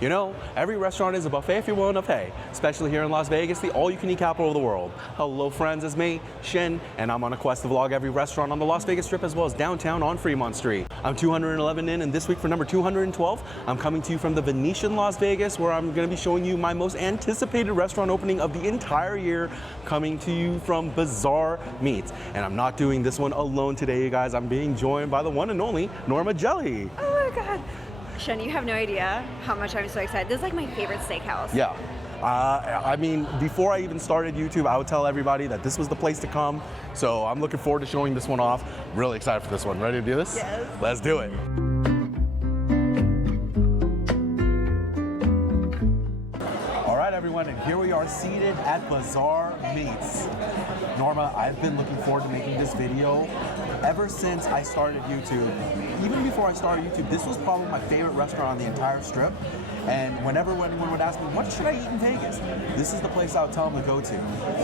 You know, every restaurant is a buffet if you're willing to pay, especially here in Las Vegas, the all-you-can-eat capital of the world. Hello friends, it's me, Shin, and I'm on a quest to vlog every restaurant on the Las Vegas Strip as well as downtown on Fremont Street. I'm 211 in, and this week for number 212, I'm coming to you from the Venetian Las Vegas, where I'm going to be showing you my most anticipated restaurant opening of the entire year, coming to you from Bazaar Meats. And I'm not doing this one alone today, you guys. I'm being joined by the one and only Norma Jelly. Oh my God. Shin, you have no idea how much I'm so excited. This is like my favorite steakhouse. Yeah. I mean, before I even started YouTube, I would tell everybody that this was the place to come. So I'm looking forward to showing this one off. Really excited for this one. Ready to do this? Yes. Let's do it. All right, everyone, and here we are seated at Bazaar Meats. Norma, I've been looking forward to making this video ever since I started YouTube. Even before I started YouTube, this was probably my favorite restaurant on the entire strip. And whenever anyone would ask me, what should I eat in Vegas? This is the place I would tell them to go to.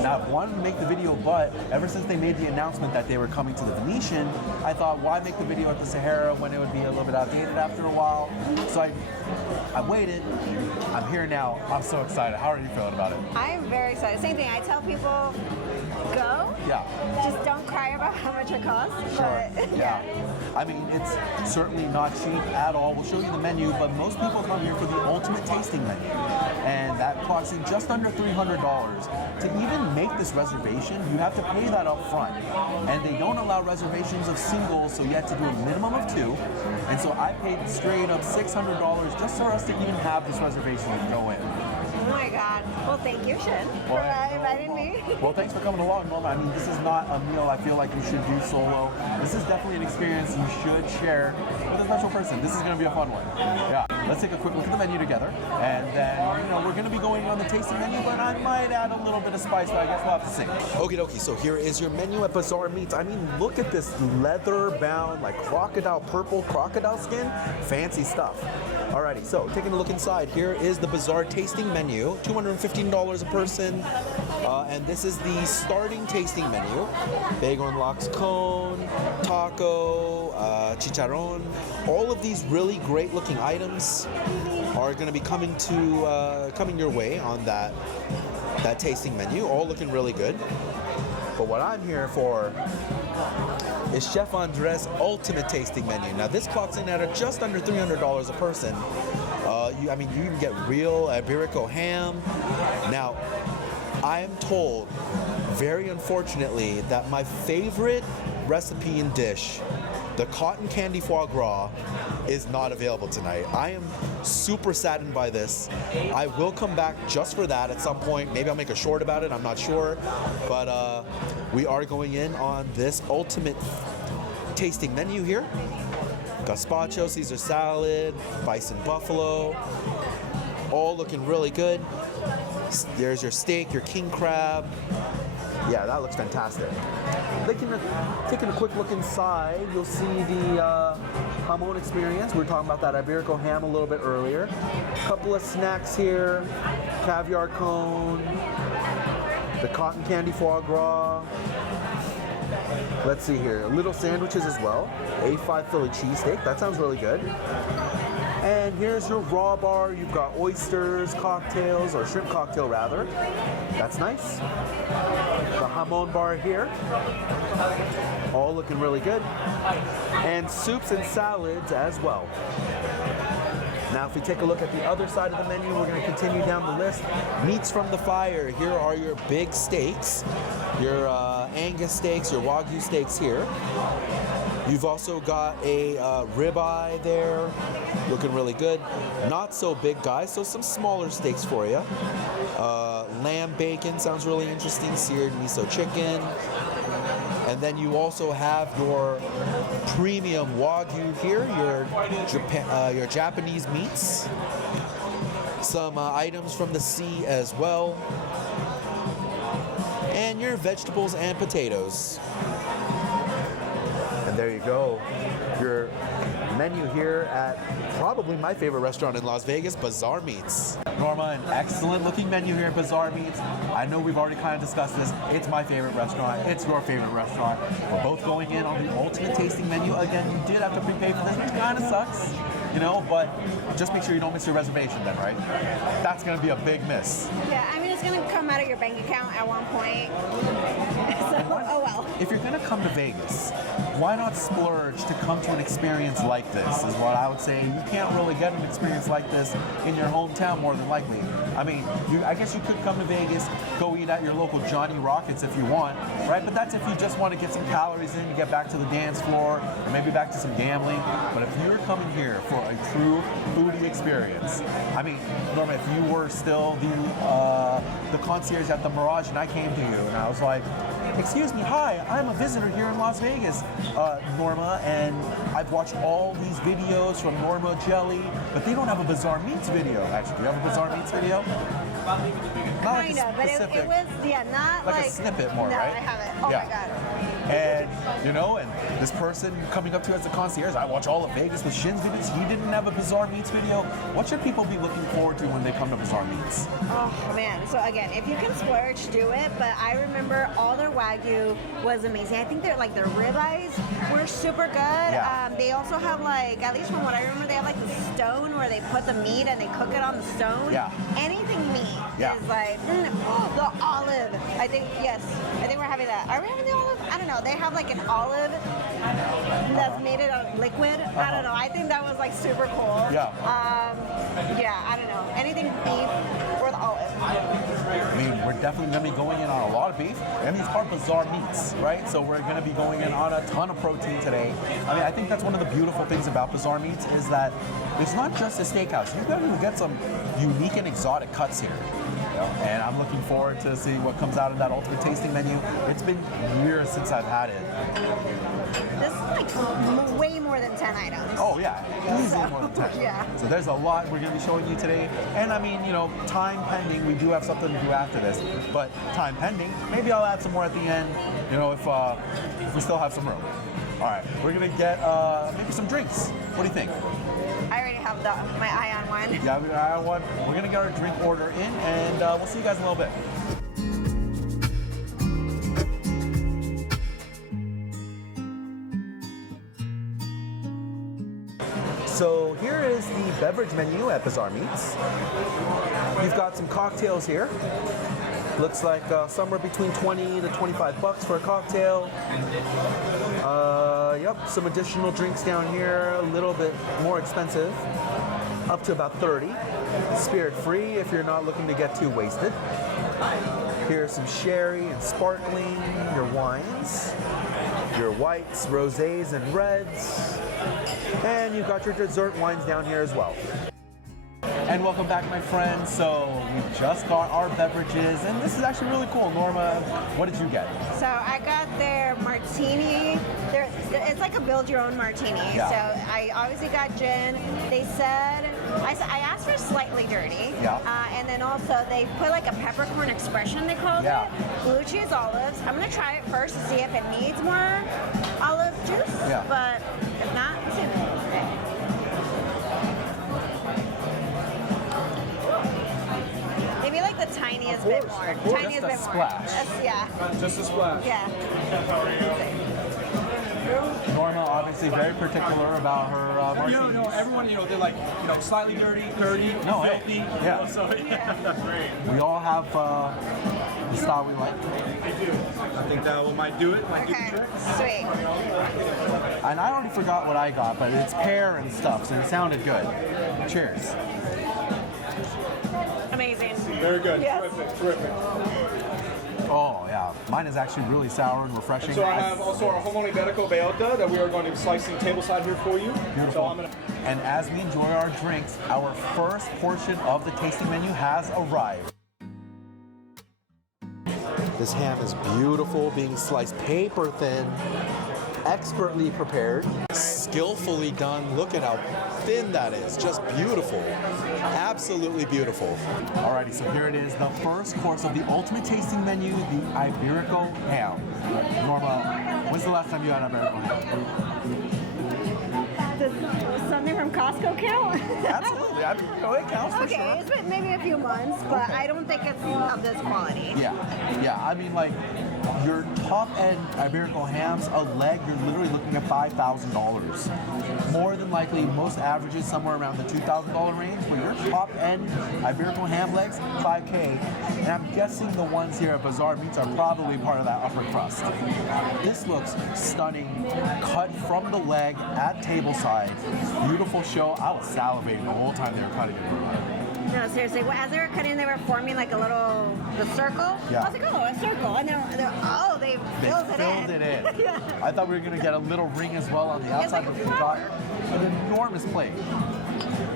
Now, I've wanted to make the video, but ever since they made the announcement that they were coming to the Venetian, I thought, why make the video at the Sahara when it would be a little bit outdated after a while? So I waited. I'm here now. I'm so excited. How are you feeling about it? I'm very excited. Same thing. I tell people, go. Yeah. Just don't cry about how much it costs. Sure. But, yeah. I mean, it's certainly not cheap at all. We'll show you the menu, but most people come here for the ultimate tasting menu. And that clocks in just under $300. To even make this reservation, you have to pay that up front. And they don't allow reservations of singles, so you have to do a minimum of 2. And so I paid straight up $600 just for us to even have this reservation and go in. Oh my God. Well, thank you, Shin, for inviting me. Well, thanks for coming along, Norma. I mean, this is not a meal I feel like you should do solo. This is definitely an experience you should share with a special person. This is going to be a fun one. Yeah. Let's take a quick look at the menu together. And then, you know, we're going to be going on the tasting menu, but I might add a little bit of spice, but I guess we'll have to see. Okie dokie, so here is your menu at Bazaar Meats. I mean, look at this leather-bound, like crocodile purple, crocodile skin. Fancy stuff. Alrighty, so taking a look inside, here is the Bazaar tasting menu, $215 a person, and this is the starting tasting menu. Bagel and lox cone, taco, chicharron. All of these really great looking items are going to be coming your way on that tasting menu, all looking really good. But what I'm here for is Chef André's ultimate tasting menu. Now this clocks in at just under $300 a person. You can get real Ibérico ham. Now, I am told, very unfortunately, that my favorite recipe and dish, the cotton candy foie gras, is not available tonight. I am super saddened by this. I will come back just for that at some point. Maybe I'll make a short about it, I'm not sure. But we are going in on this ultimate tasting menu here. Gazpacho, Caesar salad, Bison buffalo, all looking really good. There's your steak, your king crab. Yeah, that looks fantastic. Taking a quick look inside, you'll see the hamon experience. We were talking about that Ibérico ham a little bit earlier. A couple of snacks here, caviar cone, the cotton candy foie gras. Let's see here, little sandwiches as well. A5 Philly cheesesteak, that sounds really good. And here's your raw bar. You've got oysters, cocktails, or shrimp cocktail rather. That's nice. The hamon bar here. All looking really good. And soups and salads as well. Now, if we take a look at the other side of the menu, we're going to continue down the list. Meats from the fire. Here are your big steaks, your Angus steaks, your Wagyu steaks here. You've also got a ribeye there, looking really good. Not so big, guys, so some smaller steaks for you. Lamb bacon sounds really interesting. Seared miso chicken. And then you also have your premium Wagyu here, your Japanese meats. Some items from the sea as well. And your vegetables and potatoes. And there you go. Your menu here at probably my favorite restaurant in Las Vegas, Bazaar Meats. Norma, an excellent looking menu here at Bazaar Meats. I know we've already kind of discussed this. It's my favorite restaurant. It's your favorite restaurant. We're both going in on the ultimate tasting menu. Again, you did have to prepay for this, which kind of sucks. you know, but just make sure you don't miss your reservation then, right? That's gonna be a big miss. Yeah, I mean, it's gonna come out of your bank account at one point. So, oh well. If you're gonna come to Vegas, why not splurge to come to an experience like this, is what I would say. You can't really get an experience like this in your hometown, more than likely. I mean, I guess you could come to Vegas, go eat at your local Johnny Rockets if you want, right? But that's if you just want to get some calories in, you get back to the dance floor, or maybe back to some gambling. But if you're coming here for a true foodie experience, I mean, Norma, if you were still the concierge at the Mirage and I came to you and I was like, excuse me, hi, I'm a visitor here in Las Vegas, Norma, and I've watched all these videos from Norma Jelly, but they don't have a Bazaar Meats video. Actually, do you have a Bazaar Meats video? Not Kind of, but it was, yeah, not like a snippet more, no, right? I haven't. Oh Yeah. my god. And, you know, and this person coming up to us as a concierge, I watch all of Vegas with Shin's videos, he didn't have a Bazaar Meats video. What should people be looking forward to when they come to Bazaar Meats? Oh man, so again, if you can splurge, do it, but I remember all their Wagyu was amazing. I think their ribeyes were super good. Yeah. They also have like, at least from what I remember, they have like the stone where they put the meat and they cook it on the stone. Yeah. Anything meat Yeah. is like, the olive. I think we're having that. Are we having the olive? I don't know. They have like an olive that's made it out of liquid. I don't know. I think that was like super cool. Yeah. Yeah, I don't know. Anything beef or the olive. I mean, we're definitely going to be going in on a lot of beef. I mean, it's called Bazaar Meats, right? So we're going to be going in on a ton of protein today. I mean, I think that's one of the beautiful things about Bazaar Meats is that it's not just a steakhouse. You're going to get some unique and exotic cuts here. And I'm looking forward to seeing what comes out of that ultimate tasting menu. It's been years since I've had it. This is like way more than 10 items. Oh yeah, easily more than 10. Yeah. So there's a lot we're going to be showing you today. And I mean, you know, time pending, we do have something to do after this. But time pending, maybe I'll add some more at the end, you know, if we still have some room. All right, we're going to get maybe some drinks. What do you think? I already have my eye on one. Yeah, we got our eye on one. We're going to get our drink order in, and we'll see you guys in a little bit. So here is the beverage menu at Bazaar Meats. You've got some cocktails here. Looks like somewhere between 20 to 25 bucks for a cocktail. Yep, some additional drinks down here, a little bit more expensive, up to about 30. Spirit free if you're not looking to get too wasted. Here's some sherry and sparkling, your wines, your whites, rosés, and reds. And you've got your dessert wines down here as well. And welcome back, my friends. So we just got our beverages, and this is actually really cool. Norma, what did you get? So I got their martini. It's like a build your own martini. Yeah. So I obviously got gin. They said, I asked for slightly dirty. Yeah. And then also they put like a peppercorn expression, they called Yeah. it. Blue cheese olives. I'm gonna try it first to see if it needs more olive juice. Yeah. But if not, it's okay. Maybe like the tiniest bit more. Tiniest Just a bit splash. more. Yeah. Just a splash. Yeah. Norma, obviously very particular about her martinis. No, everyone, they're like, slightly dirty, No, hey, filthy. yeah. So, We all have the style we like. they do. I think that might do it. Might do the Okay. trick. Sweet. And I already forgot what I got, but it's pear and stuff, so it sounded good. Cheers. Amazing. Very good. Yes. Terrific. Oh, yeah. Mine is actually really sour and refreshing. So I have also our Jamón Ibérico Ham that we are going to be slicing tableside here for you. Beautiful. So I'm going to... And as we enjoy our drinks, our first portion of the tasting menu has arrived. This ham is beautiful, being sliced paper thin, expertly prepared, skillfully done. Look at how thin that is, just beautiful. Absolutely beautiful. Alrighty, so here it is, the first course of the ultimate tasting menu, the Ibérico Ham. Norma, when's the last time you had Ibérico Ham? Does something from Costco count? Absolutely. I mean, it counts for Okay, sure. it's been maybe a few months, but I don't think it's of this quality. Yeah. I mean, like, your top-end Iberico hams, a leg, you're literally looking at $5,000. More than likely, most averages somewhere around the $2,000 range, but your top-end Iberico ham legs, $5K. And I'm guessing the ones here at Bazaar Meats are probably part of that upper crust. This looks stunning, cut from the leg at tableside. Beautiful show. I was salivating the whole time they were cutting it. No, seriously. Well, as they were cutting, they were forming like the circle. Yeah. I was like, oh, a circle. And they filled it in. Yeah. I thought we were going to get a little ring as well on the outside, like but we got an enormous plate.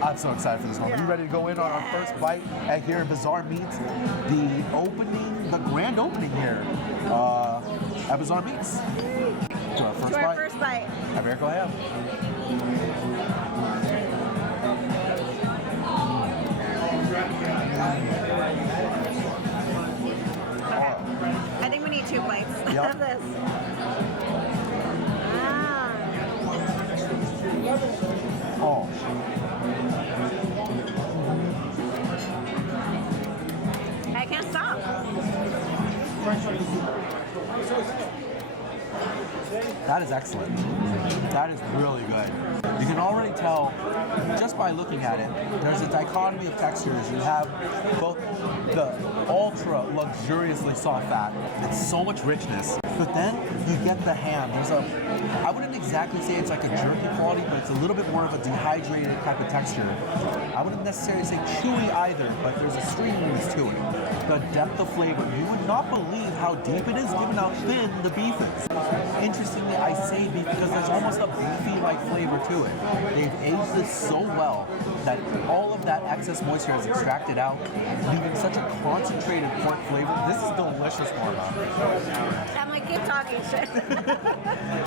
I'm so excited for this one. Yeah. You ready to go in on our first bite at here at Bazaar Meats? The grand opening here at Bazaar Meats. To our first bite. Iberico ham. I think we need 2 plates Yep. of this. Ah. Oh. I can't stop. That is excellent. That is really good. You can already tell just by looking at it, there's a dichotomy of textures. You have both the ultra luxuriously soft fat, it's so much richness, but then you get the ham. I wouldn't exactly say it's like a jerky quality, but it's a little bit more of a dehydrated type of texture. I wouldn't necessarily say chewy either, but there's a stringiness to it. The depth of flavor, you would not believe how deep it is given how thin the beef is. Interestingly, I say beef because there's almost a beefy-like flavor to it. They've aged this so well that all of that excess moisture is extracted out, leaving such a concentrated pork flavor. This is delicious, Norma. I'm like, keep talking shit.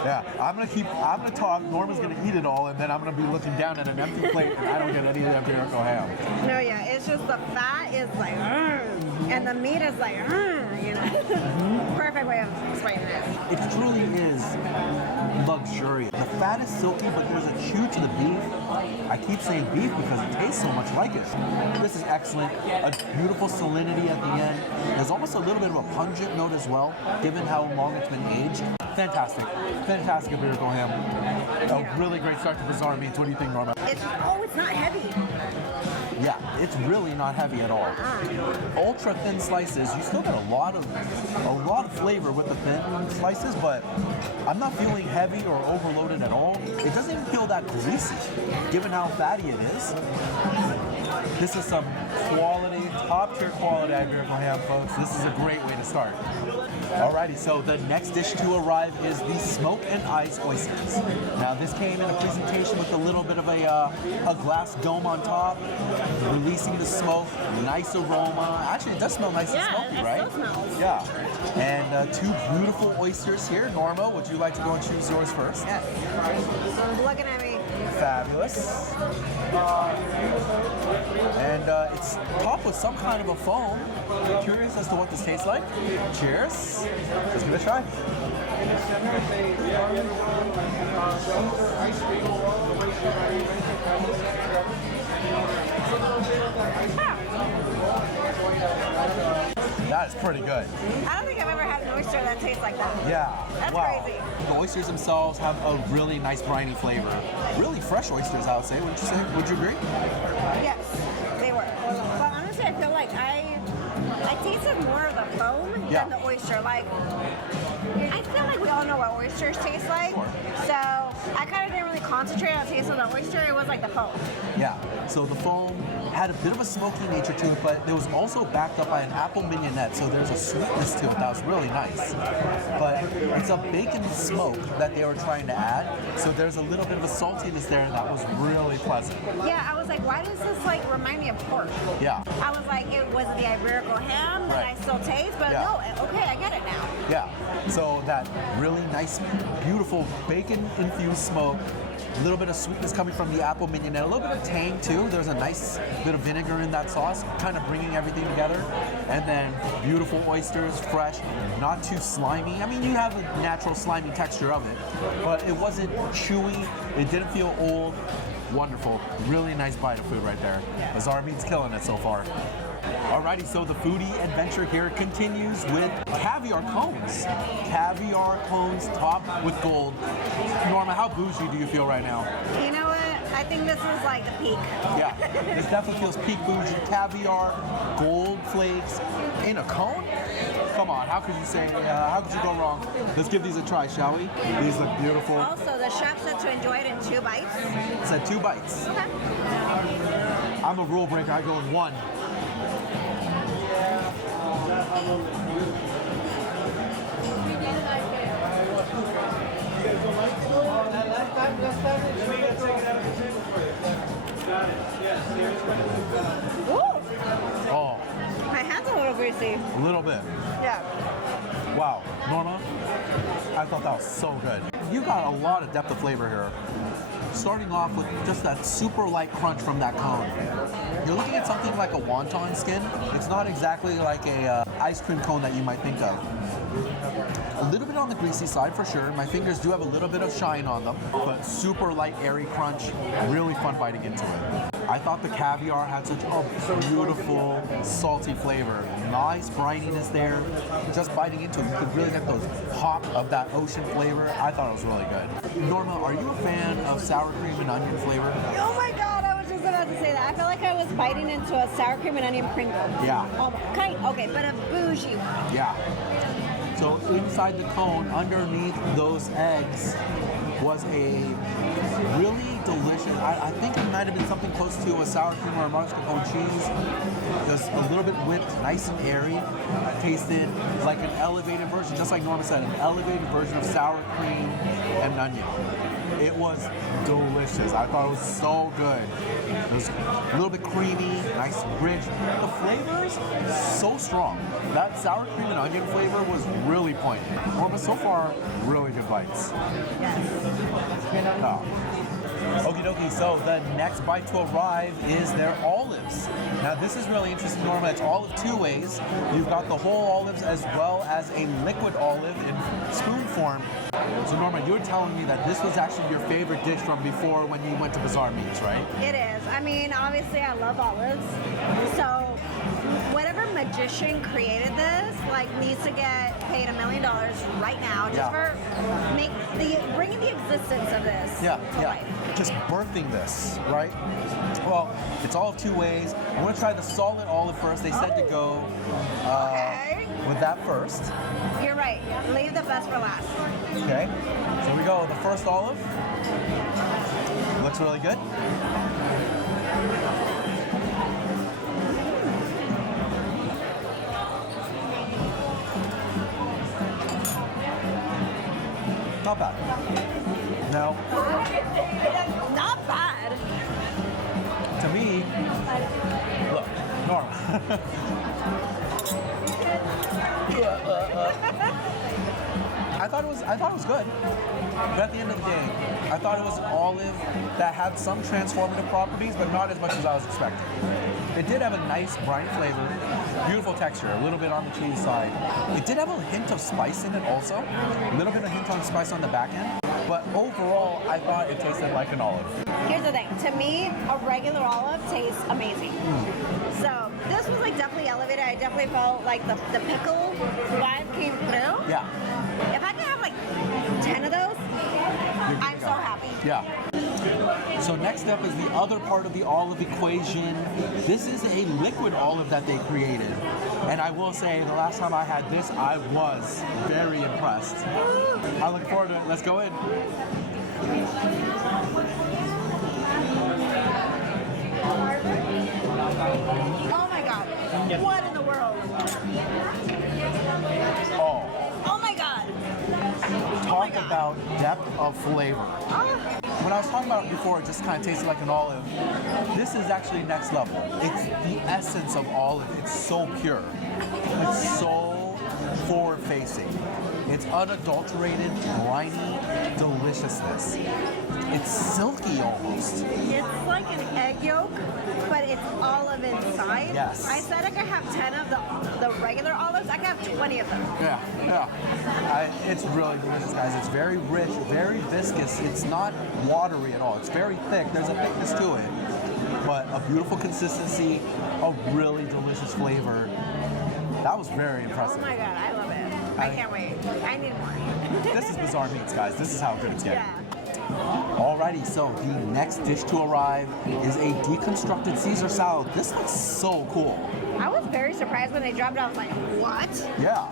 Yeah, I'm gonna talk. Norma's gonna eat it all, and then I'm gonna be looking down at an empty plate, and I don't get any of the Iberico ham. No, yeah, it's just the fat is like, and the meat is like, you know. Perfect way of explaining it. It truly is luxurious. The fat is silky, but there's a chew to the beef. I keep saying beef because it tastes so much like it. This is excellent. A beautiful salinity at the end. There's almost a little bit of a pungent note as well, given how long it's been aged. Fantastic. Fantastic Iberico ham. A really great start to Bazaar Meats. What do you think, Norma? It's not heavy. Yeah, it's really not heavy at all. Ultra thin slices. You still get a lot of flavor with the thin slices, but I'm not feeling heavy or overloaded at all. It doesn't even feel that greasy, given how fatty it is. This is some quality, top tier quality Iberico ham, folks. This is a great way to start. Alrighty, so the next dish to arrive is the smoke and ice oysters. Now this came in a presentation with a little bit of a glass dome on top, releasing the smoke, nice aroma. Actually, it does smell nice and smoky, right? It still smells. Yeah. And 2 beautiful oysters here. Norma, would you like to go and choose yours first? Yes. Looking at me. Fabulous. And it's topped with some kind of a foam. Curious as to what this tastes like. Cheers. Let's give it a try. That is pretty good. I don't think I've ever had an oyster that tastes like that. Yeah. That's wow. crazy. The oysters themselves have a really nice briny flavor. Really fresh oysters, I would say. Wouldn't you say? Would you agree? Yes, they were. But honestly, I feel like I tasted more of the foam than the oyster. Like, I feel like we all know what oysters taste like. Sure. So I kind of didn't really concentrate on tasting the oyster. It was like the foam. Yeah. So the foam had a bit of a smoky nature to it, but it was also backed up by an apple mignonette, so there's a sweetness to it that was really nice. But it's a bacon smoke that they were trying to add, so there's a little bit of a saltiness there, and that was really pleasant. Yeah, I was like, why does this like remind me of pork? Yeah. I was like, it was the Iberico ham that I still taste, but no, okay, I get it now. Yeah. So that really nice, beautiful bacon-infused smoke A little bit of sweetness coming from the apple mignon, and a little bit of tang too. There's a nice bit of vinegar in that sauce, kind of bringing everything together. And then beautiful oysters, fresh, not too slimy. I mean, you have a natural slimy texture of it, but it wasn't chewy. It didn't feel old. Wonderful. Really nice bite of food right there. Bazaar Meats killing it so far. Alrighty, so the foodie adventure here continues with caviar cones. Caviar cones topped with gold. Norma, how bougie do you feel right now? You know what? I think this is like the peak. Yeah, this definitely feels peak bougie. Caviar, gold flakes in a cone? Come on, how could you say, how could you go wrong? Let's give these a try, shall we? These look beautiful. Also, the chef said to enjoy it in 2 bites. Said 2 bites. Okay. I'm a rule breaker, I go in 1. Ooh, Oh, my hand's a little greasy. a little bit. Yeah. Wow, Norma, I thought that was so good. You got a lot of depth of flavor here. Starting off with just that super light crunch from that cone. You're looking at something like a wonton skin. It's not exactly like a ice cream cone that you might think of. A little bit on the greasy side for sure. My fingers do have a little bit of shine on them, but super light, airy crunch. Really fun biting into it. I thought the caviar had such a beautiful, salty flavor. Nice brininess there. Just biting into it, you could really get those hop of that ocean flavor. I thought it was really good. Norma, are you a fan of sour cream and onion flavor? Oh my god, I was just about to say that. I felt like I was biting into a sour cream and onion Pringle. Yeah. Okay, but a bougie one. Yeah. So inside the cone, underneath those eggs, was a really delicious, I think it might have been something close to a sour cream or a mascarpone cheese. Just a little bit whipped, nice and airy. Tasted like an elevated version, just like Norma said, an elevated version of sour cream and onion. It was delicious. I thought it was so good. It was a little bit creamy, nice, rich. The flavors, so strong. That sour cream and onion flavor was really poignant. Norma, so far, really good bites. Oh. Okie dokie, so the next bite to arrive is their olives. Now this is really interesting, Norma. It's olive 2 ways. You've got the whole olives as well as a liquid olive in spoon form. So Norma, you were telling me that this was actually your favorite dish from before when you went to Bazaar Meats, right? It is. I mean, obviously I love olives. So whatever magician created this, like, needs to get paid $1 million right now just for bringing the existence of this to life. Just birthing this, right? Well, it's all 2 ways. I'm gonna try the solid olive first. They said to go with that first. You're right. Leave the best for last. Okay, so we go with the first olive. Looks really good. Not bad. No. Not bad. To me, look, Norma. I thought it was good. But at the end of the day, I thought it was an olive that had some transformative properties, but not as much as I was expecting. It did have a nice brine flavor, beautiful texture, a little bit on the chewy side. It did have a hint of spice in it also, a little bit of hint on spice on the back end. But overall, I thought it tasted like an olive. Here's the thing. To me, a regular olive tastes amazing. So this was like definitely elevated. I definitely felt like the pickle vibe came through. Yeah. If I could have like 10 of those, I'm so happy. Yeah. So next up is the other part of the olive equation. This is a liquid olive that they created. And I will say, the last time I had this, I was very impressed. I look forward to it. Let's go in. Oh my god. What in the world? Oh my god. Talk about depth of flavor. When I was talking about it before, it just kind of tasted like an olive. This is actually next level. It's the essence of olive. It's so pure. It's so forward-facing. It's unadulterated, briny deliciousness. It's silky almost. It's like an egg yolk, but it's olive inside. Yes. I said I could have 10 of the regular olives. I could have 20 of them. Yeah. It's really delicious, guys. It's very rich, very viscous. It's not watery at all. It's very thick. There's a thickness to it, but a beautiful consistency, a really delicious flavor. That was very impressive. Oh my God, I love it. I can't wait. I need more. This is Bazaar Meats, guys. This is how good it's getting. Yeah. Alrighty, so the next dish to arrive is a deconstructed Caesar salad. This looks so cool. I was very surprised when they dropped it. I was like, what? Yeah.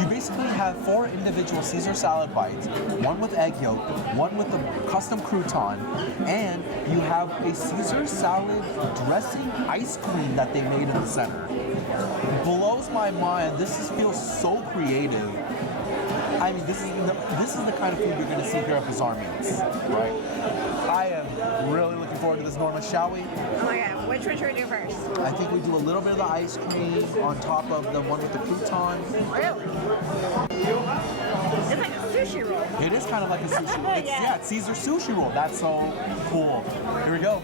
You basically have 4 individual Caesar salad bites, one with egg yolk, one with a custom crouton, and you have a Caesar salad dressing ice cream that they made in the center. Blows my mind. This feels so creative. I mean, this is the kind of food you're going to see here at Bazaar Meats, right? I am really looking forward to this, Norma. Shall we? Oh my God, which one should we do first? I think we do a little bit of the ice cream on top of the one with the crouton. Really? It's like a sushi roll. It is kind of like a sushi. Yeah. It's Caesar sushi roll. That's so cool. Here we go.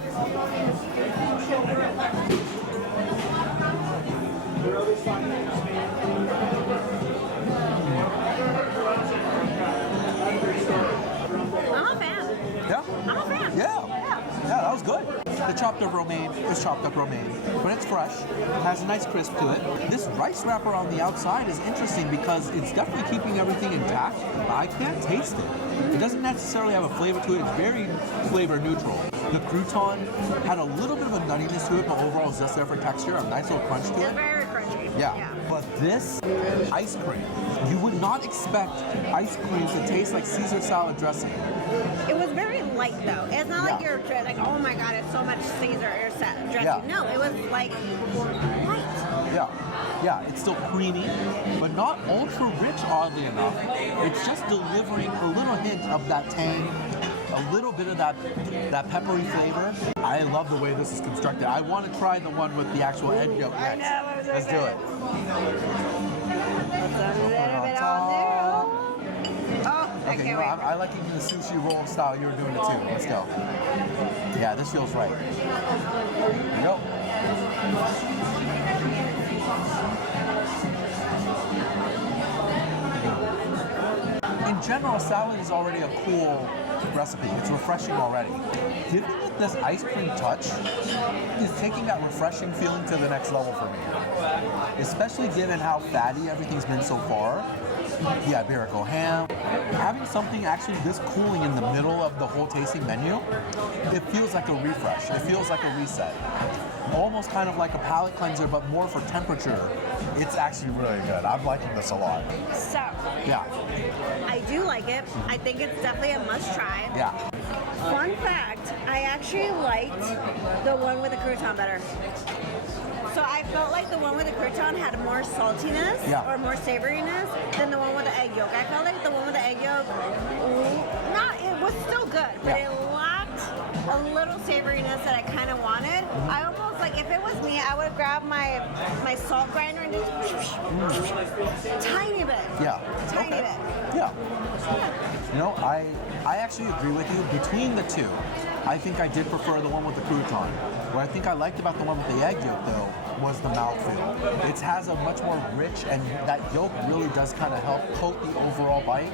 I'm a fan. Yeah? I'm a fan. Yeah, that was good. The chopped up romaine is chopped up romaine, but it's fresh, has a nice crisp to it. This rice wrapper on the outside is interesting because it's definitely keeping everything intact, but I can't taste it. It doesn't necessarily have a flavor to it, it's very flavor neutral. The crouton had a little bit of a nuttiness to it, but overall it's just there for texture, a nice little crunch to It's it. very crunchy. Yeah, but this ice cream, you would not expect ice cream to taste like Caesar salad dressing. It was very light though. It's not like you're like, oh my God, it's so much Caesar or dressing. Yeah. No, it was like light. Yeah, it's still creamy, but not ultra rich, oddly enough. It's just delivering a little hint of that tang, a little bit of that peppery flavor. I love the way this is constructed. I want to try the one with the actual egg yolk next. I know, I'm so Let's do it. Put a little bit on there. Oh, I Okay, can't wait. I like eating the sushi roll style. You were doing it too. Let's go. Yeah, this feels right. Here we go. In general, salad is already a cool recipe. It's refreshing already. Giving it this ice cream touch is taking that refreshing feeling to the next level for me. Especially given how fatty everything's been so far. The Ibérico ham. Having something actually this cooling in the middle of the whole tasting menu, it feels like a refresh. It feels like a reset. Almost kind of like a palate cleanser, but more for temperature. It's actually really good. I'm liking this a lot. So, Yeah. I do like it. I think it's definitely a must try. Yeah. Fun fact, I actually liked the one with the crouton better. So I felt like the one with the crouton had more saltiness or more savoriness than the one with the egg yolk. I felt like the one with the egg yolk, it was still good, but it lacked a little savoriness that I kind of wanted. I almost, like, if it was me, I would grab my salt grinder and just tiny bit. Yeah. Tiny bit. Yeah. You know, I actually agree with you. Between the two, I think I did prefer the one with the crouton. What I think I liked about the one with the egg yolk, though, was the mouthfeel. It has a much more rich, and that yolk really does kind of help coat the overall bite.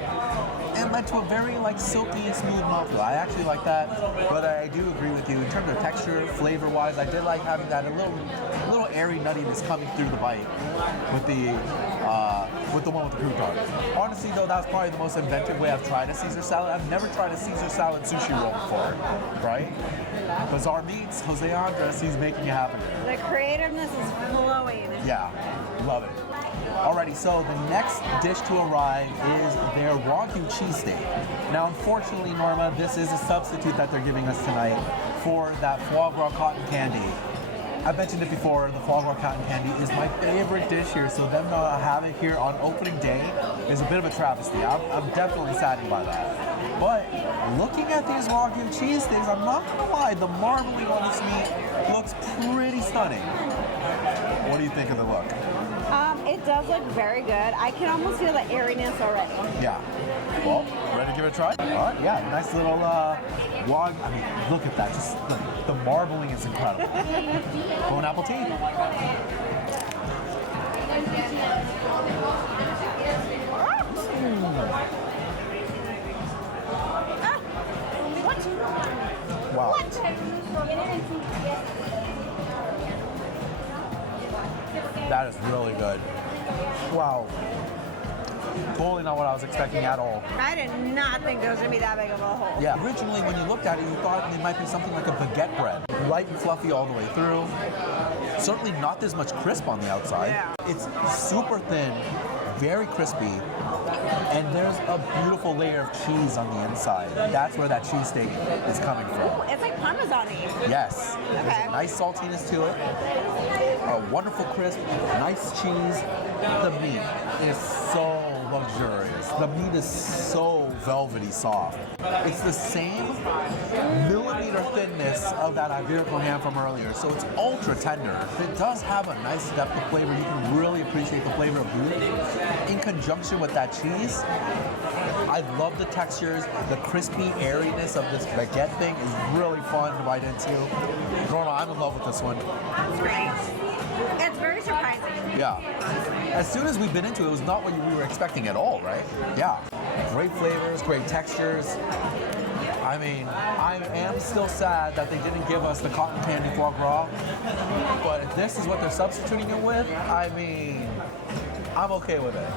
And led to a very silky and smooth mouthfeel. I actually like that, but I do agree with you in terms of texture, flavor-wise. I did like having that a little airy nuttiness coming through the bite with the one with the crouton. Honestly, though, that's probably the most inventive way I've tried a Caesar salad. I've never tried a Caesar salad sushi roll before, right? Bazaar Meats, Jose Andres, he's making it happen. The creativeness is flowing. Yeah, love it. Alrighty, so the next dish to arrive is their Wagyu cheesesteak. Now, unfortunately, Norma, this is a substitute that they're giving us tonight for that foie gras cotton candy. I've mentioned it before, the foie gras cotton candy is my favorite dish here, so them not have it here on opening day is a bit of a travesty. I'm definitely saddened by that. But looking at these Wagyu cheesesteaks, I'm not gonna lie, the marbling on this meat looks pretty stunning. What do you think of the look? It does look very good. I can almost feel the airiness already. Yeah. Well, ready to give it a try? All right, yeah, nice little wag. I mean, look at that. Just the marbling is incredible. Bon appetit. What? Wow. What? That is really good. Wow. Totally not what I was expecting at all. I did not think there was going to be that big of a hole. Yeah, originally when you looked at it, you thought it might be something like a baguette bread. Light and fluffy all the way through. Certainly not this much crisp on the outside. Yeah. It's super thin, very crispy, and there's a beautiful layer of cheese on the inside. That's where that cheesesteak is coming from. It's like Parmesan-y. Yes. Okay. There's a nice saltiness to it. A wonderful crisp, nice cheese. The meat is so luxurious. The meat is so velvety soft. It's the same millimeter thinness of that Iberico ham from earlier, so it's ultra tender. It does have a nice depth of flavor. You can really appreciate the flavor of beef in conjunction with that cheese. I love the textures. The crispy airiness of this baguette thing is really fun to bite into. Norma, I'm in love with this one. It's great. It's very surprising. Yeah. As soon as we bit into it, it was not what we were expecting at all, right? Yeah. Great flavors, great textures. I mean, I am still sad that they didn't give us the cotton candy foie gras, but if this is what they're substituting it with, I mean, I'm okay with it.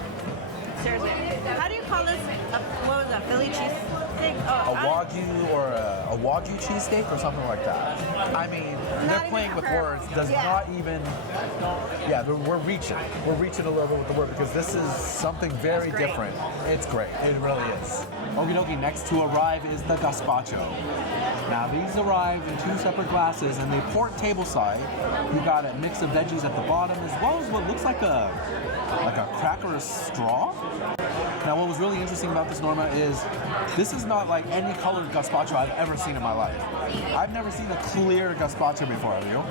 Seriously. How do you call this? What was that? Philly cheesesteak? A Wagyu or a Wagyu cheesesteak or something like that. I mean, they're playing with words. Does not even. Yeah, we're reaching. We're reaching a little bit with the word because this is something very different. It's great. It really is. Okie dokie. Next to arrive is the Gazpacho. Now these arrive in two separate glasses and they port tableside. You got a mix of veggies at the bottom as well as what looks like a cracker or straw. Now what was really interesting about this, Norma, is this is not like any colored gazpacho I've ever seen in my life. I've never seen a clear gazpacho before, have you?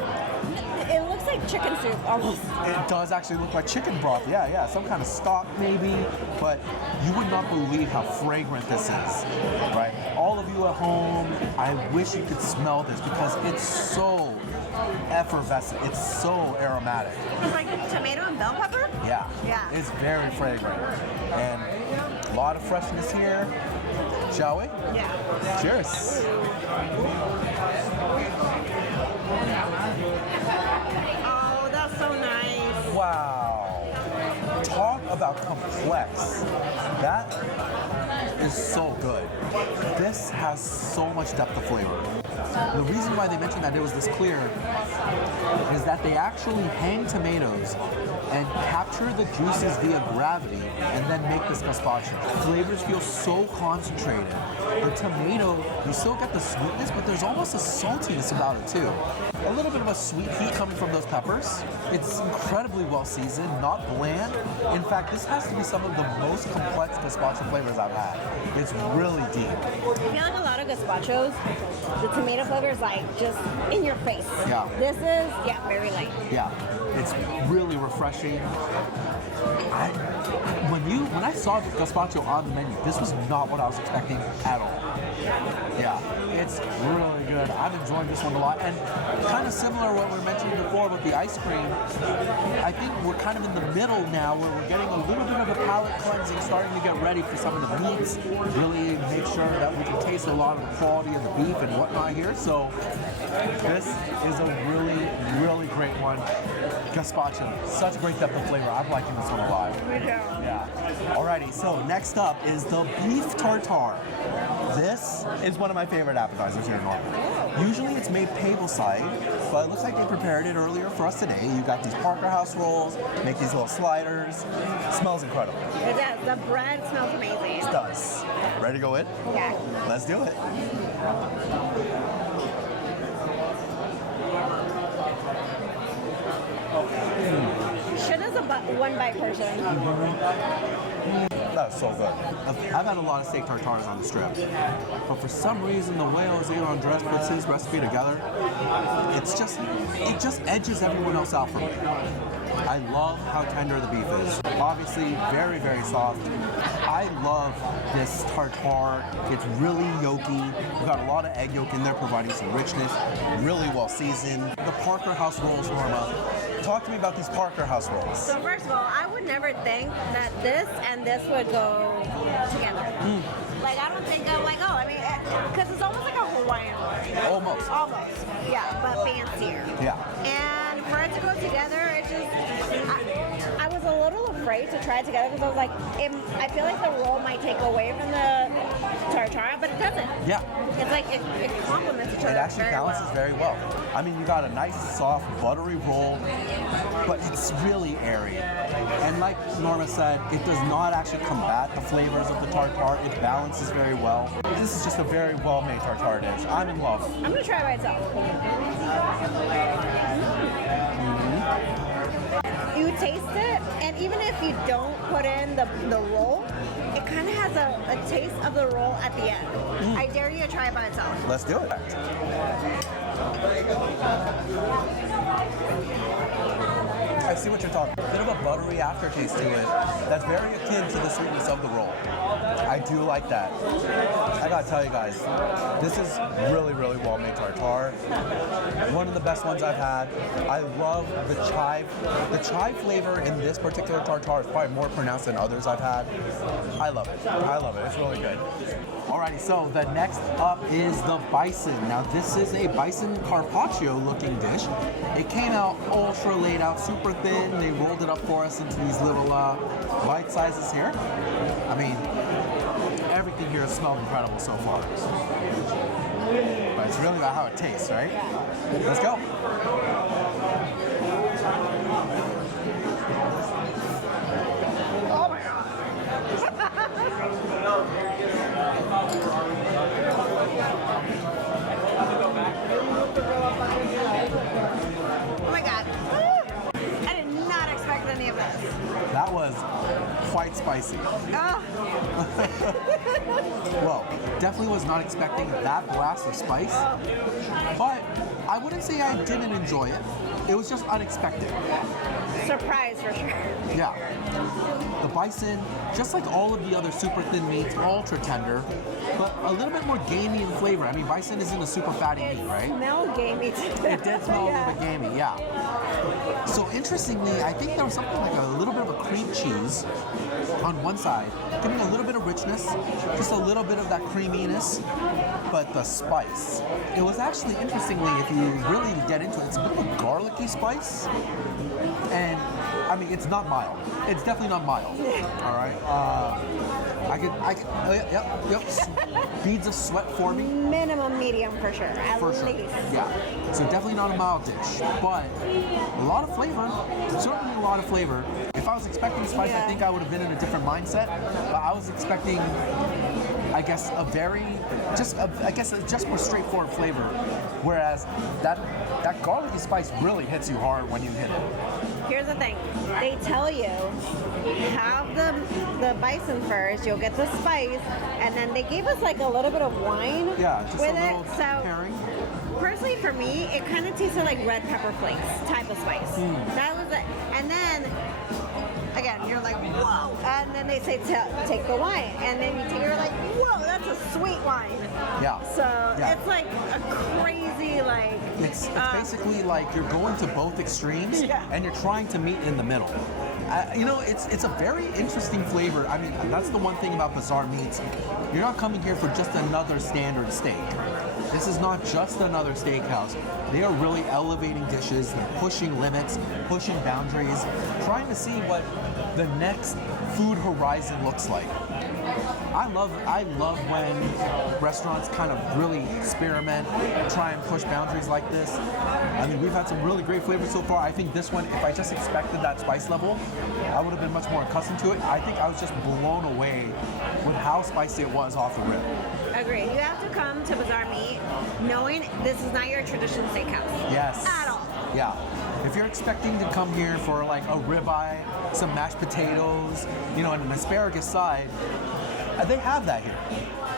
It looks like chicken soup almost. It does actually look like chicken broth, yeah, some kind of stock maybe, but you would not believe how fragrant this is, right? All of you at home, I wish you could smell this because it's so effervescent, it's so aromatic. It's like tomato and bell pepper? Yeah, Yeah. it's very fragrant, and a lot of freshness here. Shall we? Yeah. Cheers. Oh, that's so nice. Wow. Talk about complex. That is so good. This has so much depth of flavor. The reason why they mentioned that it was this clear is that they actually hang tomatoes and capture the juices via gravity and then make this gazpacho. Flavors feel so concentrated. The tomato, you still get the sweetness, but there's almost a saltiness about it too. A little bit of a sweet heat coming from those peppers. It's incredibly well seasoned, not bland. In fact, this has to be some of the most complex gazpacho flavors I've had. It's really deep. I feel like a lot of gazpachos, the tomato flavor is like just in your face. Yeah. This is, very light. Yeah, it's really refreshing. When I saw the gazpacho on the menu, this was not what I was expecting at all. Yeah, it's really good. I'm enjoying this one a lot. And kind of similar to what we were mentioning before with the ice cream, I think we're kind of in the middle now where we're getting a little bit of a palate cleansing, starting to get ready for some of the meats, really make sure that we can taste a lot of the quality of the beef and whatnot here. So this is a really, really great one. Gazpacho, such great depth of flavor. I'm liking this one a lot. Me too. Yeah. Alrighty, so next up is the beef tartare. This is one of my favorite appetizers here in Norfolk. Usually it's made tableside, but it looks like they prepared it earlier for us today. You got these Parker House rolls, make these little sliders. Smells incredible. It does. The bread smells amazing. It does. Ready to go in? Yeah. Let's do it. Shin is a one bite person. That was so good. I've had a lot of steak tartares on the strip, but for some reason the way Jose Andres puts his recipe together, it just edges everyone else out for me. I love how tender the beef is. Obviously, very, very soft. I love this tartare. It's really yolky. We've got a lot of egg yolk in there, providing some richness. Really well seasoned. The Parker House rolls, Norma. Talk to me about these Parker House rolls. So first of all, I would never think that this and this would go together. Like, I don't think of like, oh, I mean, because it's almost like a Hawaiian roll. Almost. Almost. Yeah, but fancier. Yeah. And for it to go together, it just, I was a little afraid to try it together because I was like, I feel like the roll might take away from the tartare, but it doesn't. Yeah. It's like, it complements each other It actually very balances well. very well. I mean, you got a nice, soft, buttery roll, but it's really airy. And like Norma said, it does not actually combat the flavors of the tartare. It balances very well. This is just a very well-made tartare dish. I'm in love. I'm going to try it by itself. You taste it, and even if you don't put in the roll, it kind of has a taste of the roll at the end. I dare you to try it by itself. Let's do it. I see what you're talking about. A bit of a buttery aftertaste to it that's very akin to the sweetness of the roll. I do like that. I gotta tell you guys, this is really, really well-made tartare. One of the best ones I've had. I love the chive. The chive flavor in this particular tartare is probably more pronounced than others I've had. I love it. I love it. It's really good. Alrighty, so the next up is the bison. Now this is a bison carpaccio looking dish. It came out ultra laid out, super thin. They rolled it up for us into these little bite sizes here. I mean, everything here has smelled incredible so far. But it's really about how it tastes, right? Let's go. Oh my god. Oh my god. I did not expect any of this. That was quite spicy. Oh. Well, definitely was not expecting that blast of spice, but I wouldn't say I didn't enjoy it. It was just unexpected. Surprise for sure. Yeah. The bison, just like all of the other super thin meats, ultra tender, but a little bit more gamey in flavor. I mean, bison isn't a super fatty meat, right? It smelled gamey too. It did smell a little bit gamey, yeah. So interestingly, I think there was something like a little bit of a cream cheese on one side, giving a little bit of richness, just a little bit of that creaminess, but the spice. It was actually, interestingly, if you really get into it, it's a bit of a garlicky spice, and I mean, it's not mild. It's definitely not mild. All right. Yep. Beads of sweat forming. Minimum medium for sure. At For sure. least. Yeah. So definitely not a mild dish, but a lot of flavor. Certainly a lot of flavor. If I was expecting spice, I think I would have been in a different mindset. But I was expecting, I guess, just more straightforward flavor. Whereas that garlicky spice really hits you hard when you hit it. Here's the thing. They tell you, have the bison first, you'll get the spice, and then they gave us like a little bit of wine Yeah, just with a little it. So pairing. personally for me, it kind of tasted like red pepper flakes type of spice. That was it. And then again, you're like, whoa. And then they say, take the wine. And then you're like, whoa, that's a sweet wine. Yeah. So Yeah. it's like a crazy, like... It's basically like you're going to both extremes and you're trying to meet in the middle. It's a very interesting flavor. I mean, that's the one thing about Bazaar Meats. You're not coming here for just another standard steak. This is not just another steakhouse. They are really elevating dishes, they're pushing limits, pushing boundaries, trying to see what the next food horizon looks like. I love when restaurants kind of really experiment, try and push boundaries like this. I mean, we've had some really great flavors so far. I think this one, if I just expected that spice level, I would have been much more accustomed to it. I think I was just blown away with how spicy it was off the rip. Agreed. You have to come to Bazaar Meat knowing this is not your traditional steakhouse. Yes. At all. Yeah. If you're expecting to come here for like a ribeye, some mashed potatoes, and an asparagus side, they have that here.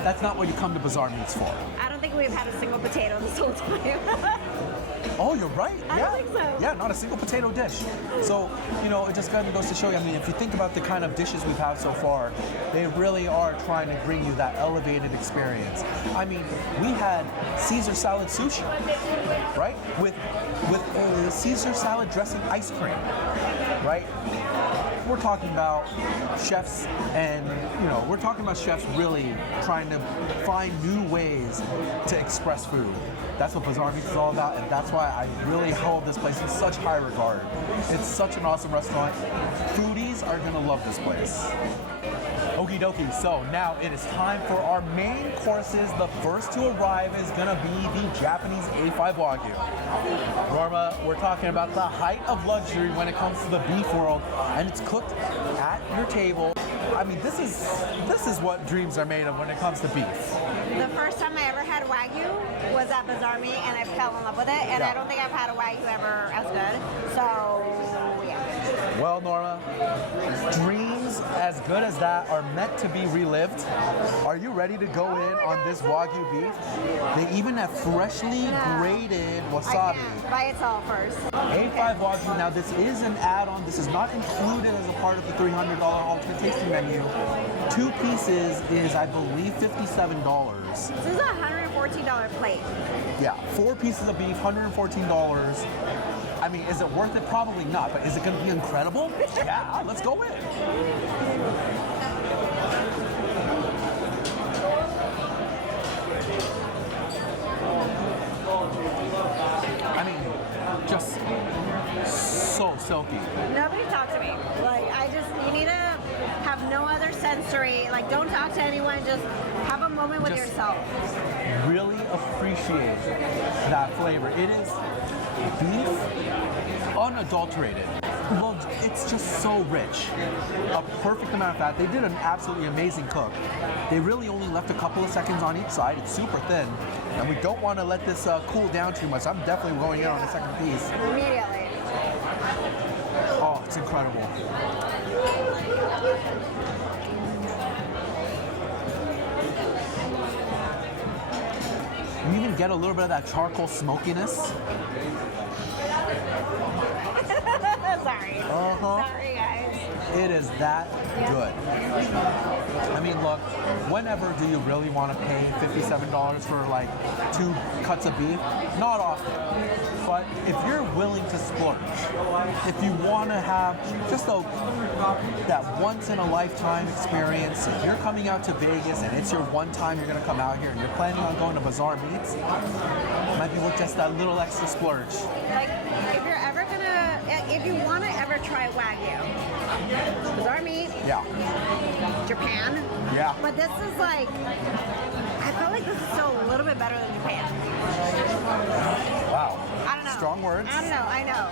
That's not what you come to Bazaar Meats for. I don't think we've had a single potato this whole time. Oh, you're right. I Yeah. don't think so. Yeah, not a single potato dish. So, you know, it just kind of goes to show you, I mean, if you think about the kind of dishes we've had so far, they really are trying to bring you that elevated experience. I mean, we had Caesar salad sushi, right? With a Caesar salad dressing ice cream, right? We're talking about chefs and, you know, we're talking about chefs really trying to find new ways to express food. That's what Bazaar Meats is all about, and that's why I really hold this place in such high regard. It's such an awesome restaurant. Foodies are gonna love this place. Okie dokie, so now it is time for our main courses. The first to arrive is gonna be the Japanese A5 Wagyu. Norma, we're talking about the height of luxury when it comes to the beef world, and it's cooked at your table. I mean, this is what dreams are made of when it comes to beef. The first time I ever had Wagyu was at Bazaar Meat, and I fell in love with it, and Yeah. I don't think I've had a Wagyu ever as good. So, yeah. Well, Norma, dreams as good as that are meant to be relived. Are you ready to go in on this Wagyu beef? They even have freshly grated I wasabi. can't. By itself first. A5 Wagyu, now this is an add-on. This is not included as a part of the $300 ultimate tasting menu. 2 pieces is, I believe, $57. This is a $114 plate. Yeah, 4 pieces of beef, $114. I mean, is it worth it? Probably not, but is it going to be incredible? Yeah, let's go in. I mean, just so silky. Nobody talk to me. Like, you need to have no other sensory. Like, don't talk to anyone. Just have a moment with Just- yourself. Really appreciate that flavor. It is beef unadulterated. Well, it's just so rich. A perfect amount of fat. They did an absolutely amazing cook. They really only left a couple of seconds on each side. It's super thin. And we don't want to let this cool down too much. I'm definitely going in on the second piece. Immediately. Oh, it's incredible. You even get a little bit of that charcoal smokiness. Sorry. Uh-huh. Sorry, guys. It is that good. I mean, look, whenever do you really want to pay $57 for like 2 cuts of beef? Not often. But if you're willing to splurge, if you want to have just that once in a lifetime experience, if you're coming out to Vegas and it's your one time you're going to come out here and you're planning on going to Bazaar Meats, it might be worth just that little extra splurge. Like, if you want to ever try Wagyu, Bazaar Meat, Yeah. Japan. Yeah. But this is like, I feel like this is still a little bit better than Japan. Wow. I don't know. Strong words. I don't know. I know.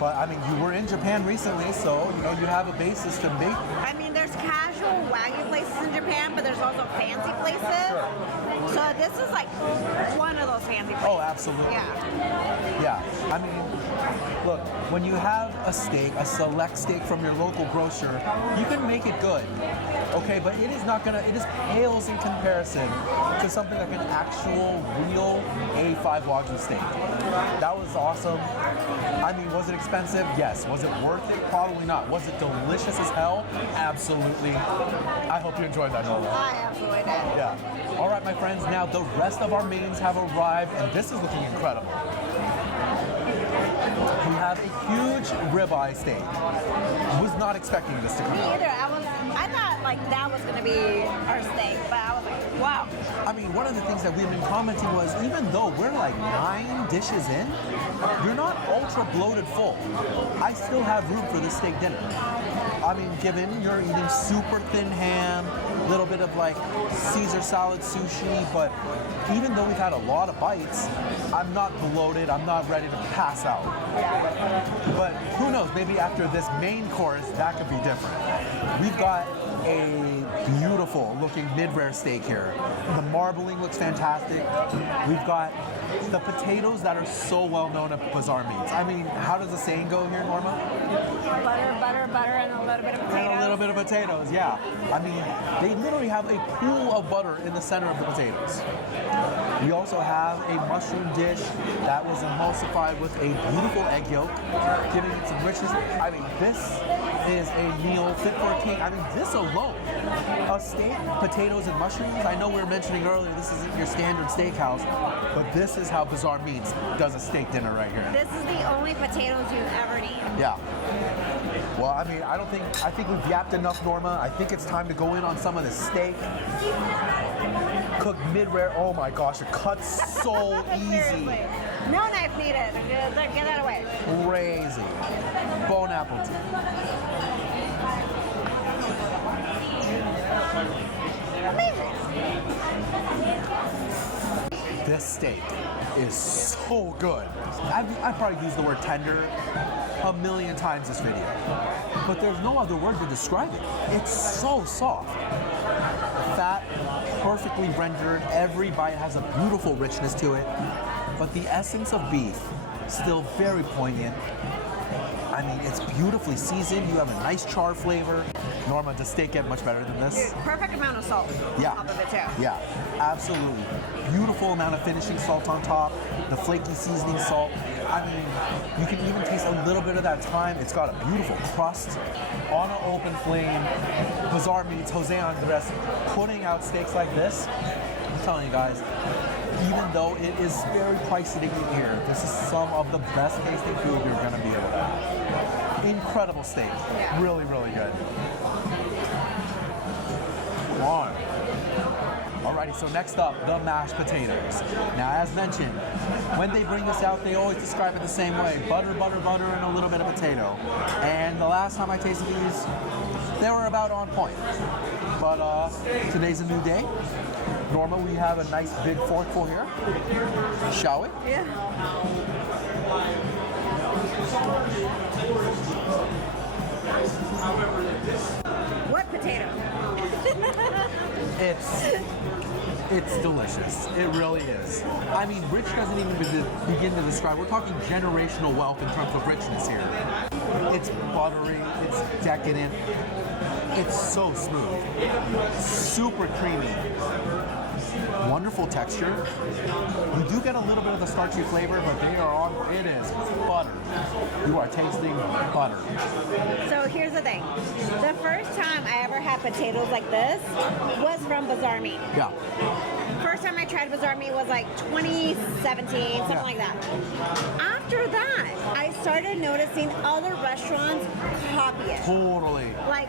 But I mean, you were in Japan recently, so you know you have a basis to make. I mean, there's casual Wagyu places in Japan, but there's also fancy places. Sure. So this is like one of those fancy places. Oh, absolutely. Yeah. Yeah. I mean, look, when you have a steak, a select steak from your local grocer, you can make it good. Okay, but it is not gonna, it just pales in comparison to something like an actual real A5 Wagyu steak. That was awesome. I mean, was it expensive? Yes. Was it worth it? Probably not. Was it delicious as hell? Absolutely. I hope you enjoyed that, Nola. I absolutely did. Yeah. All right, my friends, now the rest of our mains have arrived, and this is looking incredible. We have a huge ribeye steak. Was not expecting this to come Me out. either. I thought like that was gonna be our steak, but I was like, wow. I mean, one of the things that we've been commenting was, even though we're like 9 dishes in, you're not ultra bloated full. I still have room for this steak dinner. I mean, given you're eating super thin ham, little bit of like Caesar salad sushi, but even though we've had a lot of bites, I'm not bloated, I'm not ready to pass out. But who knows, maybe after this main course, that could be different. We've got a beautiful looking mid-rare steak here. The marbling looks fantastic. We've got the potatoes that are so well known at Bazaar Meats. I mean, how does the saying go here, Norma? Butter, butter, butter, and a little bit of potato. And a little bit bit of potatoes, yeah. I mean, they literally have a pool of butter in the center of the potatoes. We also have a mushroom dish that was emulsified with a beautiful egg yolk, giving it some richness. I mean, this is a meal fit for a king. I mean, this alone, a steak, potatoes, and mushrooms. I know we were mentioning earlier, this isn't your standard steakhouse, but this is how Bazaar Meats does a steak dinner right here. This is the only potatoes you've ever eaten. Yeah. Well, I mean, I think we've yapped enough, Norma. I think it's time to go in on some of the steak. Cooked mid-rare. Oh my gosh, it cuts so easy. Seriously. No knife needed. Get that away. Crazy. Bon appetit. Amazing. This steak is so good. I've probably used the word tender a million times this video, but there's no other word to describe it. It's so soft. Fat, perfectly rendered. Every bite has a beautiful richness to it, but the essence of beef still very poignant. I mean, it's beautifully seasoned. You have a nice char flavor. Norma, does steak get much better than this? Dude, perfect amount of salt Yeah. on top of it too. Yeah, absolutely. Beautiful amount of finishing salt on top, the flaky seasoning salt. I mean, you can even taste a little bit of that thyme. It's got a beautiful crust on an open flame. Bazaar Meats, Jose Andres, putting out steaks like this. I'm telling you guys, even though it is very pricey to eat here, this is some of the best tasting food you're gonna be able to have. Incredible steak, Yeah. really, really good. Come on. Alrighty, so next up, the mashed potatoes. Now, as mentioned, when they bring this out, they always describe it the same way. Butter, butter, butter, and a little bit of potato. And the last time I tasted these, they were about on point. But today's a new day. Norma, we have a nice big forkful here. Shall we? Yeah. What potato? It's delicious. It really is. I mean, rich doesn't even begin to describe. We're talking generational wealth in terms of richness here. It's buttery. It's decadent. It's so smooth. Super creamy. Wonderful texture. You do get a little bit of the starchy flavor, but they are on. It is butter. You are tasting butter. So here's the thing. The first time I ever had potatoes like this was from Bazaar Meat. Yeah. First time I tried Bazaar Meat was like 2017, something like that. After that, I started noticing other restaurants copy it. Totally. Like,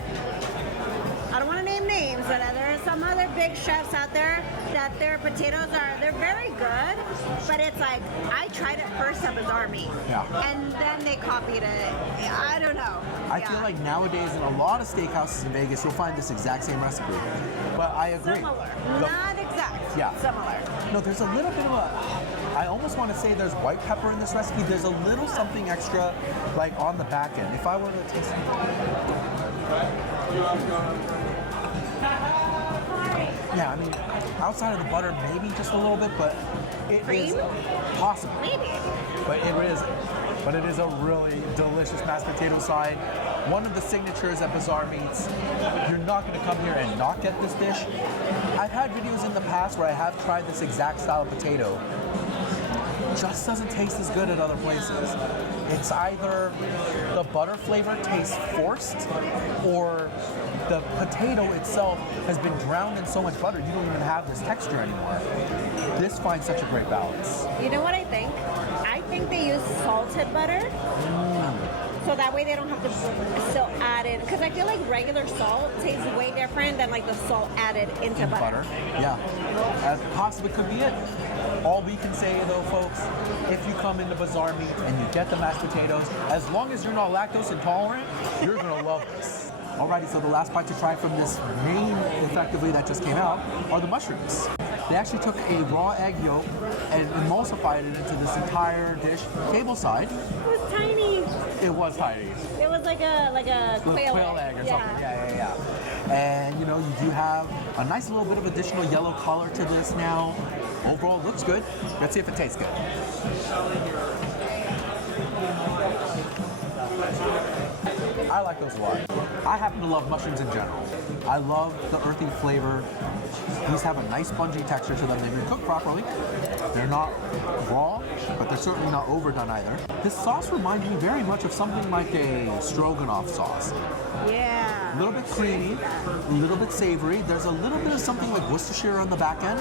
I don't want to name names, but there are some other big chefs out there that their potatoes they're very good, but it's like, I tried it first at Bazaar Meat. Yeah. And then they copied it. I don't know. I feel like nowadays in a lot of steakhouses in Vegas, you'll find this exact same recipe. But I agree. Similar. The- Not exact. Yeah. Similar. No, there's a little bit of I almost want to say there's white pepper in this recipe. There's a little something extra, like on the back end. If I were to taste it. Yeah, I mean, outside of the butter, maybe just a little bit, but it is Cream? possible. Maybe. But it is a really delicious mashed potato side. One of the signatures at Bazaar Meats. You're not going to come here and not get this dish. I've had videos in the past where I have tried this exact style of potato. Just doesn't taste as good at other places. It's either the butter flavor tastes forced, or the potato itself has been drowned in so much butter you don't even have this texture anymore. This finds such a great balance. You know what I think? I think they use salted butter. So that way they don't have to still add in, because I feel like regular salt tastes way different than like the salt added into butter. Yeah, that possibly could be it. All we can say though, folks, if you come into Bazaar Meat and you get the mashed potatoes, as long as you're not lactose intolerant, you're gonna love this. Alrighty, so the last bite to try from this main, effectively, that just came out, are the mushrooms. They actually took a raw egg yolk and emulsified it into this entire dish, table side. It was tiny. It was tiny. It was like a Quail egg or something. Yeah. And you know, you do have a nice little bit of additional yellow color to this now. Overall, it looks good. Let's see if it tastes good. I like those a lot. I happen to love mushrooms in general. I love the earthy flavor. These have a nice spongy texture to them. They've been cooked properly. They're not raw, but they're certainly not overdone either. This sauce reminds me very much of something like a stroganoff sauce. Yeah. A little bit creamy, a little bit savory. There's a little bit of something like Worcestershire on the back end.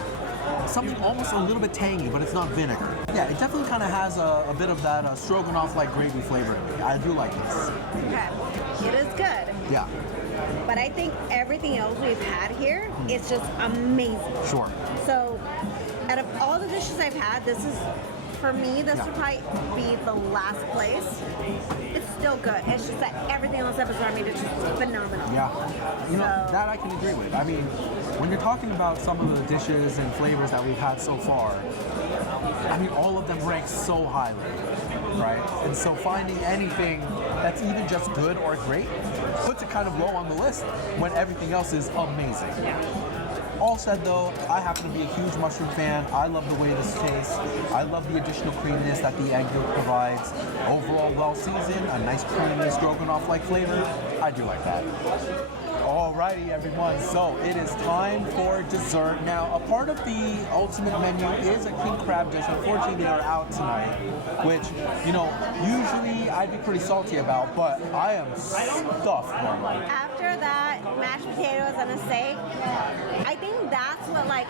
Something almost a little bit tangy, but it's not vinegar. Yeah, it definitely kind of has a bit of that stroganoff-like gravy flavor in it. I do like this. Okay. It is good. Yeah. But I think everything else we've had here is just amazing. Sure. So, out of all the dishes I've had, this is, for me, this would probably be the last place. It's still good. It's just that everything else at Bazaar Meats is just phenomenal. Yeah. You know, that I can agree with. I mean, when you're talking about some of the dishes and flavors that we've had so far, I mean, all of them rank so highly, right? And so finding anything that's even just good or great puts it kind of low on the list when everything else is amazing. All said though, I happen to be a huge mushroom fan. I love the way this tastes. I love the additional creaminess that the egg yolk provides. Overall well seasoned, a nice creamy stroganoff-like flavor. I do like that. Alrighty everyone, so it is time for dessert. Now, a part of the ultimate menu is a king crab dish. Unfortunately, they are out tonight, which, you know, usually I'd be pretty salty about, but I am stuffed normally. After that, mashed potatoes and a steak, I think that's what, like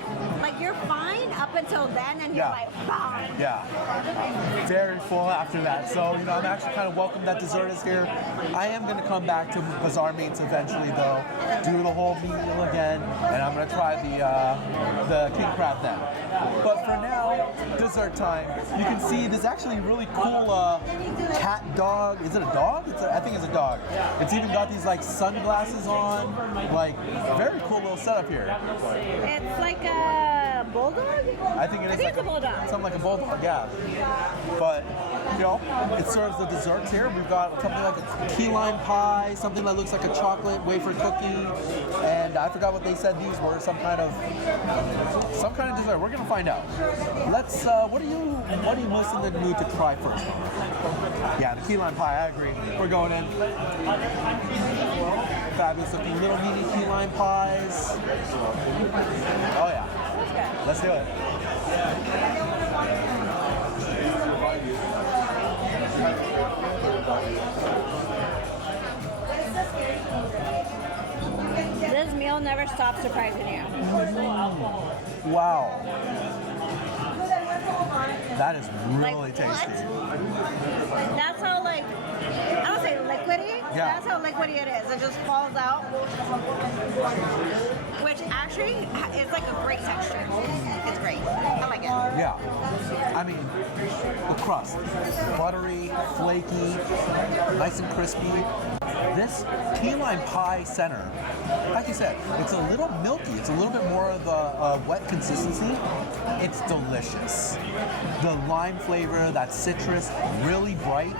you're fine up until then, and you're like, bah. Yeah, very full after that. So, you know, I'm actually kind of welcome that dessert is here. I am going to come back to Bazaar Meats eventually, though, do the whole meal again, and I'm going to try the king crab then. But for now, dessert time. You can see there's actually a really cool cat dog. Is it a dog? I think it's a dog. It's even got these like sunglasses on. Like, very cool little setup here. It's like a bulldog? I think it is. It's a bulldog. Something like a bulldog, yeah. But, you know, it serves the desserts here. We've got something like a key lime pie, something that looks like a chocolate wafer cookie, and I forgot what they said these were. Some kind of dessert. We're gonna find out. Let's. What are you most in the mood to try first? Yeah, the key lime pie. I agree. We're going in. Fabulous looking little mini key lime pies. Oh yeah. Let's do it. This meal never stops surprising you. Wow. That is really Like, tasty. what? That's how, like, I don't say liquidy. Yeah. That's how liquidy it is. It just falls out. Which actually is like a great texture. It's great. I like it. Yeah. I mean, the crust, buttery, flaky, nice and crispy. This key lime pie center, like you said, it's a little milky. It's a little bit more of a wet consistency. It's delicious. The lime flavor, that citrus, really bright.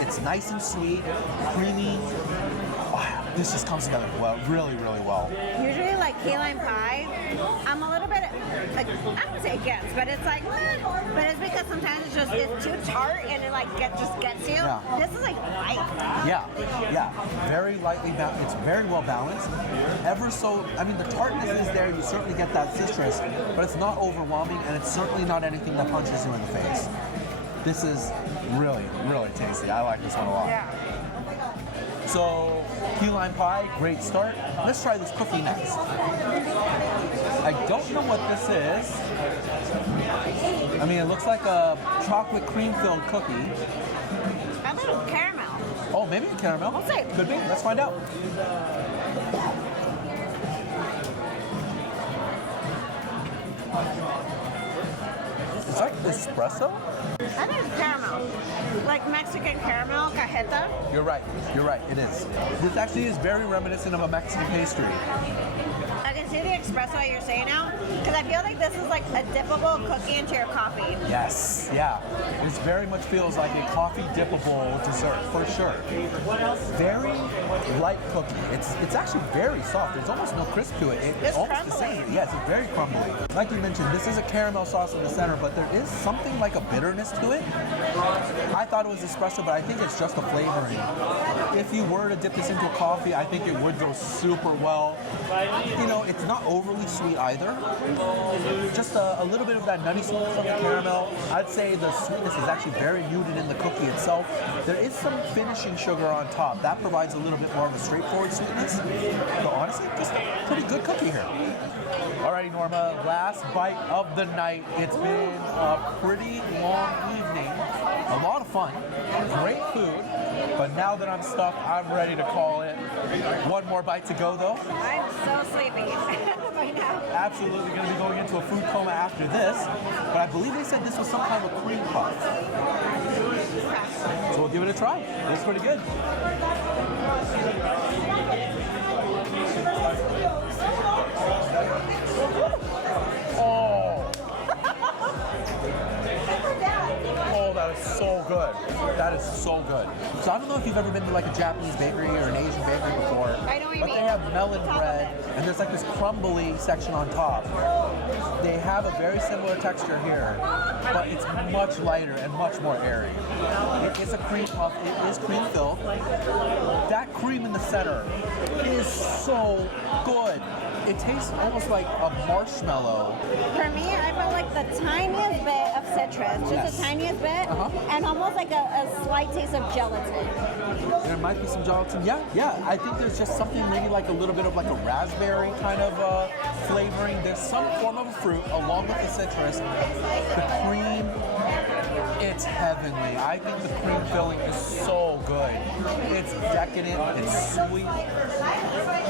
It's nice and sweet, creamy. Wow, this just comes together well, really, really well. Usually, like key lime pie, I'm a little bit, like, I don't say against, but it's like, but it's because sometimes it's too tart and it like just gets you. Yeah. This is like light. Yeah, very lightly balanced. It's very well balanced. Ever so, I mean, the tartness is there. You certainly get that citrus, but it's not overwhelming, and it's certainly not anything that punches you in the face. This is really, really tasty. I like this one a lot. Yeah. So, key lime pie, great start. Let's try this cookie next. I don't know what this is. I mean, it looks like a chocolate cream-filled cookie. I think it's caramel. Oh, maybe a caramel. We'll see. Could be. Let's find out. Is that espresso? I think it's caramel. Like Mexican caramel, cajeta. You're right. It is. This actually is very reminiscent of a Mexican pastry. I can see the espresso you're saying now, because I feel like this is like a dippable cookie into your coffee. Yes, yeah. This very much feels like a coffee dippable dessert, for sure. Very light cookie. It's actually very soft. There's almost no crisp to it. It's almost crumbly. the same. Yes, it's very crumbly. Like you mentioned, this is a caramel sauce in the center, but there is something like a bitterness to it. I thought it was espresso, but I think it's just the flavoring. If you were to dip this into a coffee, I think it would go super well. You know, it's not overly sweet either. Just a little bit of that nutty sweetness from the caramel. I'd say the sweetness is actually very muted in the cookie itself. There is some finishing sugar on top. That provides a little bit more of a straightforward sweetness. But honestly, just a pretty good cookie here. Alrighty, Norma, last bite of the night. It's been a pretty long evening. A lot of fun. Great food. But now that I'm stuffed, I'm ready to call it. One more bite to go, though. I'm so sleepy right now. Absolutely going to be going into a food coma after this. But I believe they said this was some kind of a cream puff. So we'll give it a try. It's pretty good. Oh, that is so good. That is so good. So I don't know if you've ever been to like a Japanese bakery or an Asian bakery before. I know what you but mean. they have melon Top of bread, it. and there's like this crumbly section on top. They have a very similar texture here, but it's much lighter and much more airy. It is a cream puff. It is cream filled. That cream in the center is so good. It tastes almost like a marshmallow. For me, I felt like the tiniest bit of citrus, just Yes. the tiniest bit, and almost like a slight taste of gelatin. There might be some gelatin. Yeah. I think there's just something maybe like a little bit of like a raspberry kind of flavoring. There's some form of fruit along with the citrus. The cream, it's heavenly. I think the cream filling is so good. It's decadent. It's sweet.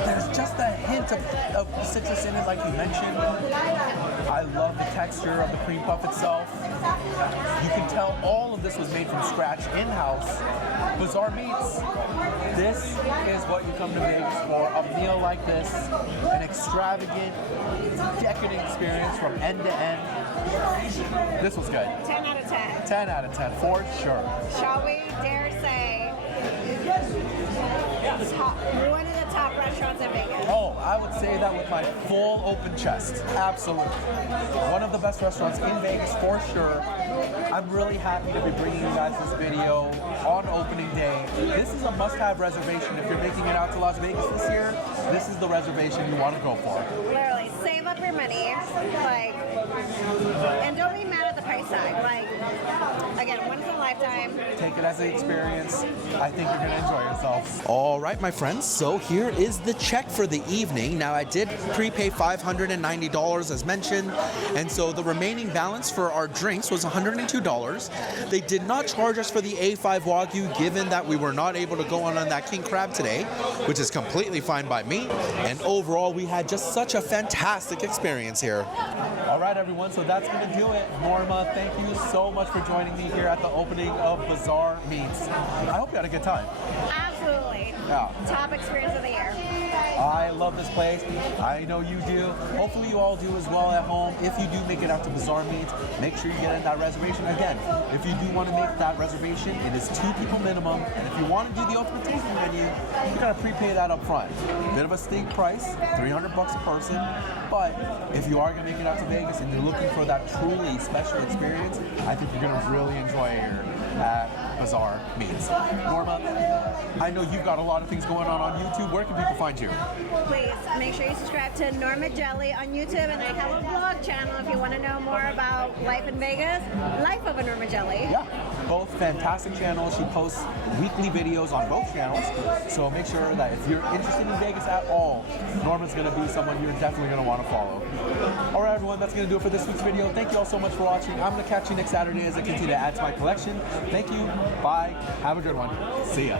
There's just a hint of citrus in it, like you mentioned. I love the texture of the cream puff itself. You can tell all of this was made from scratch in-house. Bazaar Meats. This is what you come to Vegas for. A meal like this, an extravagant, decadent experience from end to end. This was good. 10 out of 10. 10 out of 10, for sure. Shall we dare say one of the top restaurants in Vegas? Oh, I would say that with my full open chest. Absolutely. One of the best restaurants in Vegas for sure. I'm really happy to be bringing you guys this video on opening day. This is a must-have reservation. If you're making it out to Las Vegas this year, this is the reservation you want to go for. Literally, save up your money, like, and don't be mad at the price tag. Like, again, once in a lifetime. Take it as an experience. I think you're going to enjoy yourself. All right, my friends. So here is the check for the evening. Now, I did prepay $590 as mentioned, and so the remaining balance for our drinks was $102. They did not charge us for the A5 Wagyu, given that we were not able to go on that king crab today, which is completely fine by me. And overall, we had just such a fantastic experience here. All right, everyone, so that's going to do it. Norma, thank you so much for joining me here at the opening of Bazaar Meats. I hope you had a good time. Absolutely. Yeah. Top experience of the year. I love this place. I know you do. Hopefully you all do as well at home. If you do make it out to Bazaar Meats, make sure you get in that reservation. Again, if you do want to make that reservation, it is 2 people minimum. And if you want to do the ultimate tasting menu, you gotta prepay that up front. Bit of a steak price, $300 a person. But if you are gonna make it out to Vegas and you're looking for that truly special experience, I think you're gonna really enjoy it here at Bazaar Meats. Norma, I know you've got a lot of things going on YouTube. Where can people find you? Please make sure you subscribe to Norma Jelly on YouTube, and I have a vlog channel if you want to know more about life in Vegas, life of a Norma Jelly. Yeah, both fantastic channels. She posts weekly videos on both channels. So make sure that if you're interested in Vegas at all, Norma's going to be someone you're definitely going to want to follow. All right, everyone, that's going to do it for this week's video. Thank you all so much for watching. I'm going to catch you next Saturday as I continue to add to my collection. Thank you. Bye. Have a good one. See ya.